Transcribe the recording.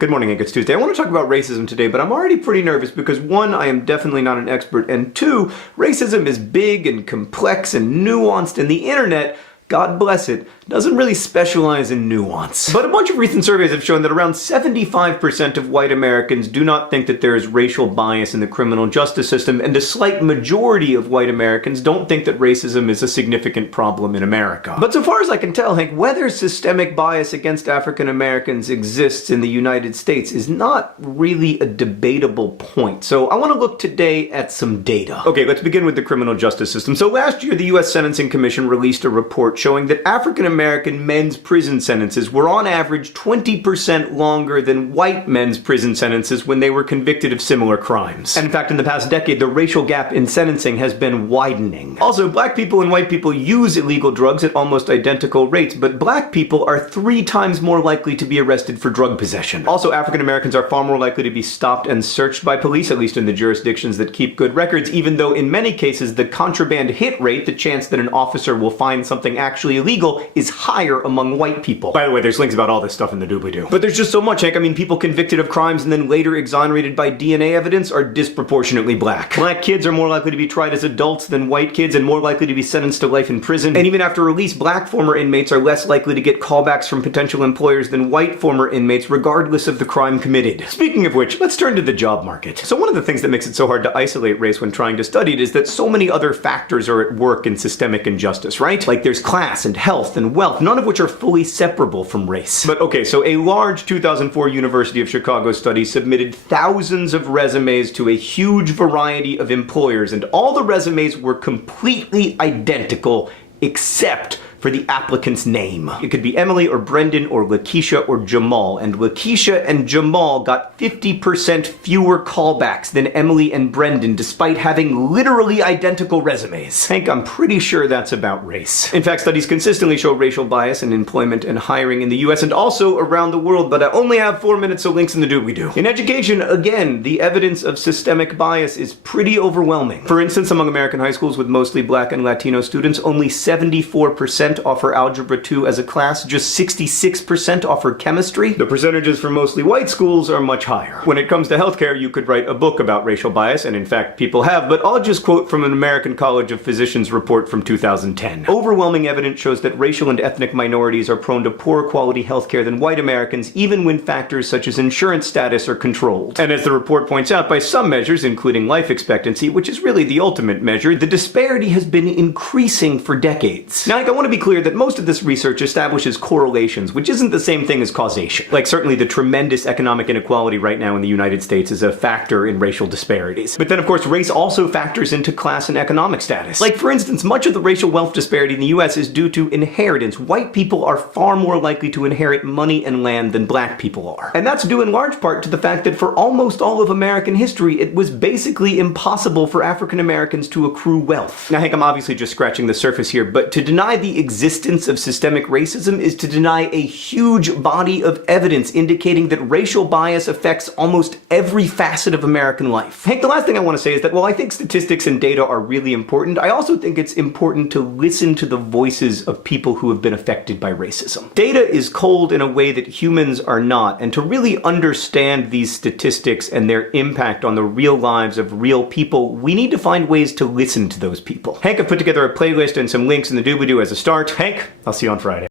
Good morning, Hank. It's Tuesday. I want to talk about racism today, but I'm already pretty nervous because one, I am definitely not an expert, and two, racism is big and complex and nuanced, and the internet, God bless it, doesn't really specialize in nuance. But a bunch of recent surveys have shown that around 75% of white Americans do not think that there is racial bias in the criminal justice system, and a slight majority of white Americans don't think that racism is a significant problem in America. But so far as I can tell, Hank, whether systemic bias against African Americans exists in the United States is not really a debatable point. So I want to look today at some data. Okay, let's begin with the criminal justice system. So last year, the U.S. Sentencing Commission released a report showing that African American men's prison sentences were on average 20% longer than white men's prison sentences when they were convicted of similar crimes. And in fact, in the past decade, the racial gap in sentencing has been widening. Also, black people and white people use illegal drugs at almost identical rates, but black people are 3 times more likely to be arrested for drug possession. Also, African Americans are far more likely to be stopped and searched by police, at least in the jurisdictions that keep good records, even though in many cases the contraband hit rate, the chance that an officer will find something actually illegal, is higher among white people. By the way, there's links about all this stuff in the doobly-doo. But there's just so much, Hank. I mean, people convicted of crimes and then later exonerated by DNA evidence are disproportionately black. Black kids are more likely to be tried as adults than white kids and more likely to be sentenced to life in prison. And even after release, black former inmates are less likely to get callbacks from potential employers than white former inmates, regardless of the crime committed. Speaking of which, let's turn to the job market. So one of the things that makes it so hard to isolate race when trying to study it is that so many other factors are at work in systemic injustice, right? Like there's class and health and wealth, none of which are fully separable from race. But okay, so a large 2004 University of Chicago study submitted thousands of resumes to a huge variety of employers, and all the resumes were completely identical except for the applicant's name. It could be Emily or Brendan or Lakeisha or Jamal, and Lakeisha and Jamal got 50% fewer callbacks than Emily and Brendan despite having literally identical resumes. Hank, I'm pretty sure that's about race. In fact, studies consistently show racial bias in employment and hiring in the US and also around the world, but I only have 4 minutes, so links in the doobly-doo. In education, again, the evidence of systemic bias is pretty overwhelming. For instance, among American high schools with mostly black and Latino students, only 74% offer Algebra 2 as a class, just 66% offer chemistry. The percentages for mostly white schools are much higher. When it comes to healthcare, you could write a book about racial bias, and in fact, people have, but I'll just quote from an American College of Physicians report from 2010. Overwhelming evidence shows that racial and ethnic minorities are prone to poorer quality healthcare than white Americans, even when factors such as insurance status are controlled. And as the report points out, by some measures, including life expectancy, which is really the ultimate measure, the disparity has been increasing for decades. Now, I want to be clear that most of this research establishes correlations, which isn't the same thing as causation. Like, certainly the tremendous economic inequality right now in the United States is a factor in racial disparities. But then, of course, race also factors into class and economic status. Like, for instance, much of the racial wealth disparity in the US is due to inheritance. White people are far more likely to inherit money and land than black people are. And that's due in large part to the fact that for almost all of American history, it was basically impossible for African Americans to accrue wealth. Now, Hank, I'm obviously just scratching the surface here, but to deny the existence of systemic racism is to deny a huge body of evidence indicating that racial bias affects almost every facet of American life. Hank, the last thing I want to say is that while I think statistics and data are really important, I also think it's important to listen to the voices of people who have been affected by racism. Data is cold in a way that humans are not, and to really understand these statistics and their impact on the real lives of real people, we need to find ways to listen to those people. Hank, I've put together a playlist and some links in the doobly-doo as a start. Hank, I'll see you on Friday.